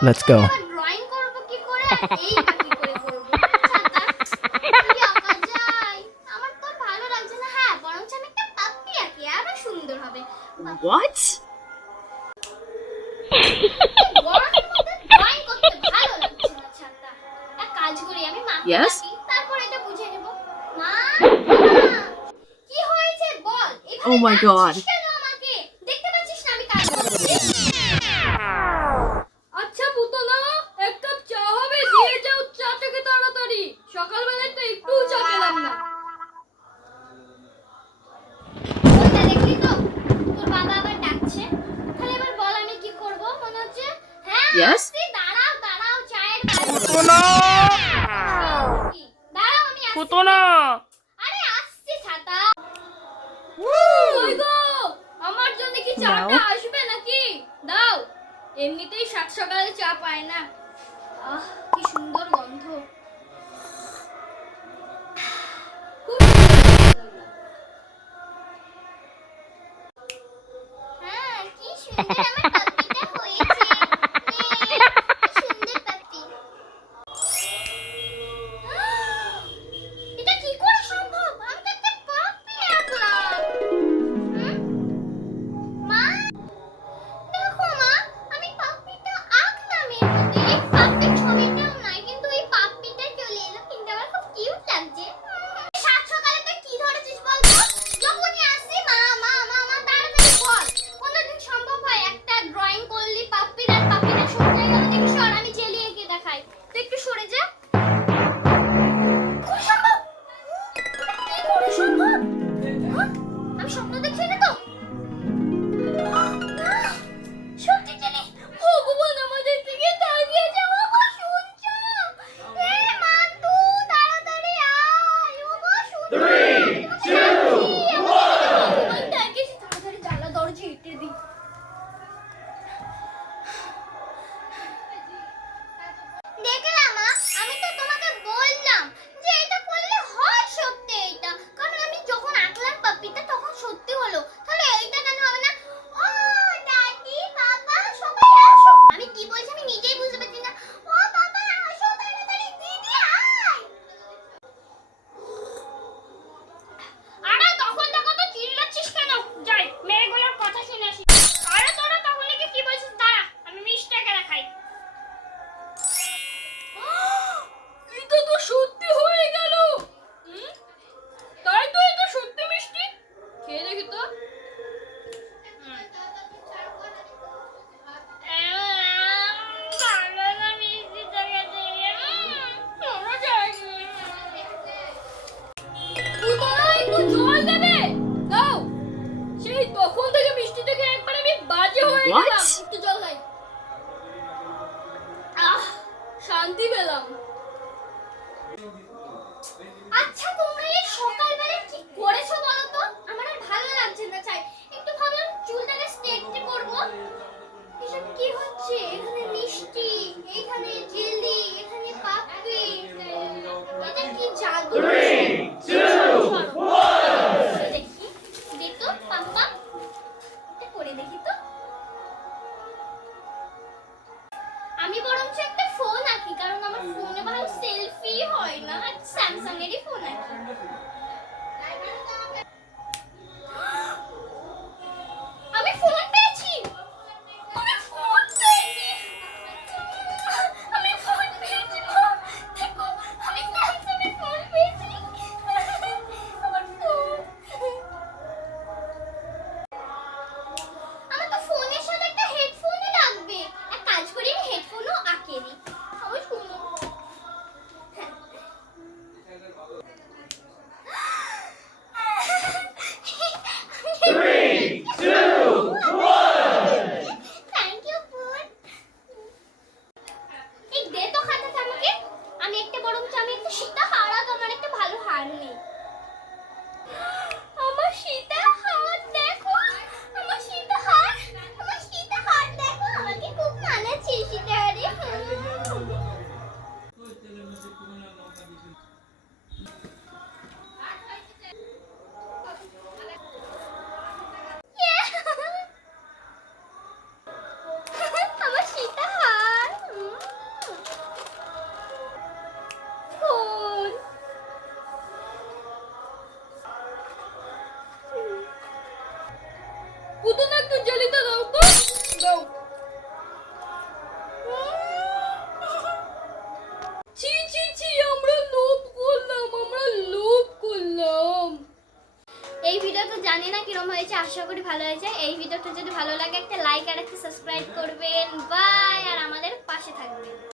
Let's go. Drawing করব কি করে আর এই বা কি করে করব কি আঁকা যায় আমার তো ভালো লাগছে না হ্যাঁ বরঞ্চ আমি একটা পাপ্পি আঁকি আরো সুন্দর হবে What? গরমের মধ্যে ড্রয়িং করতে ভালো লাগছে না ছাতা এক কাজ করি আমি মাকে Yes? ডাকি তারপর এটা বুঝে নেব মা কি হয়েছে বল এভাবে Oh my God. ডাকছিস কেন আমাকে দেখতে পাচ্ছিস না আমি কাজ করছি আচ্ছা পুতনা এক কাপ চা হবে দিয়ে যাও চা থেকে তাড়াতাড়ি সকালবেলায় তো একটু চা পেলাম না ওটা দেখলি তো তোর বাবা আবার ডাকছে তাহলে এবার বল আমি কি করব মনে হচ্ছে হ্যাঁ Yes? আসছি, দাঁড়াও দাঁড়াও চায়ের দাঁড়াও আমি আসছি পুতনা আরে আসছি ছাতা ওই গো আমার জন্য কি চাটা দাও। আসবে নাকি দাও এমনিতেই সাত সকালে চা পায় না আহ কি সুন্দর গন্ধ খুব সুন্দর। হ্যাঁ কি সুন্দর আমার পাপ্পিটা হয়েছে কি সুন্দর পাপ্পি এটা কি করে সম্ভব আমি তো একটা পাপ্পি আঁকলাম হুম? মা দেখো মা আমি পাপ্পিটা আঁকলাম এর মধ্যে এই পাপ্পির ছবিটাও নাই কিন্তু এই পাপ্পিটা চলে এলো কিন্তু আমার খুব কিউট লাগছে সাত সকালে তুই কি ধরেছিস বল তো যখনই আসি মা মা মা মা তাড়াতাড়ি বল কোনদিন সম্ভব হয় একটা ড্রয়িং করলি পাপ্পির আর পাপ্পিটা শুকিয়ে গেল দেখি সর আমি জেলি এঁকে দেখাই তুই একটু সরে যা খুব সম্ভব কি করে সম্ভব হ্যাঁ? আমি স্বপ্ন দেখছি না তো সত্যি জানি ভগবান আমাদের দিকে তাকিয়ে যাও গো শুনছো এ মাতু তাড়াতাড়ি আয় ও গো শুনছো 3 2 ভগবান তাকিয়ে তাড়াতাড়ি জানলা দরজা ইটে দি দেখলাম মা আমি তো তোমাকে বললাম যে এটা করলে হয় সত্যি এটা কারণ আমি যখন আঁকলাম পাপ্পিটা তখন সত্যি হলো তাহলে এইটা কেন হবে না ও দাদি বাবা সবাই আসো আমি কি বলছি আমি নিজেই বুঝতে পারছি না ও বাবা আসো তাড়াতাড়ি দিদি আয় আরে তখন দেখো তো চিল্লাচ্ছিস কেন যাই মেয়েগুলোর কথা শুনে আসি আরে তোরা তখন কি বলছিস দাঁড়া আমি মিষ্টিকে দেখাই এটা তো সত্যি হয়ে গেল তাই তো এটা সত্যি মিষ্টি খেয়ে দেখি তো পুতনা একটু জল দেবে দাও সেই তখন থেকে মিষ্টি দেখে একবার আমি বাজে হয়ে What? গেলাম একটু জল খাই শান্তি পেলাম আচ্ছা তোমরা এই সকালবেলা কি করেছো বলো তো আমার আর ভালো লাগছে না চাই একটু ভাবলাম চুলটাকে স্ট্রেট করব এসব কি হচ্ছে এখানে মিষ্টি এখানে জেলি এখানে পাপ্পি এটা কি জাদু 3 2 1 দেখি দেখো পাপ্পা এটা করে দেখি তো আমি বরঞ্চ একটা ফোন আঁকি কারণ আমার ফোনে ভালো সেলফি হয় না আর স্যামসাং এরই ফোন আঁকি আমি ফোন পেয়েছি আমি ফোন পেয়েছি আমি ফোন পেয়েছি মা। দেখো আমি স্যামসাং এর ফোন পেয়েছি আমার ফোন আমার তো ফোনের সাথে একটা হেডফোনও লাগবে এক কাজ করি আমি হেডফোনও আঁকে দিই সবাই শুনো ভিডিও তো জানি না কিরকম হয়েছে, আশা করি ভালো হয়েছে। এই ভিডিওটা যদি ভালো লাগে একটা লাইক আর একটা সাবস্ক্রাইব করবেন। বাই, আর আমাদের পাশে থাকবেন।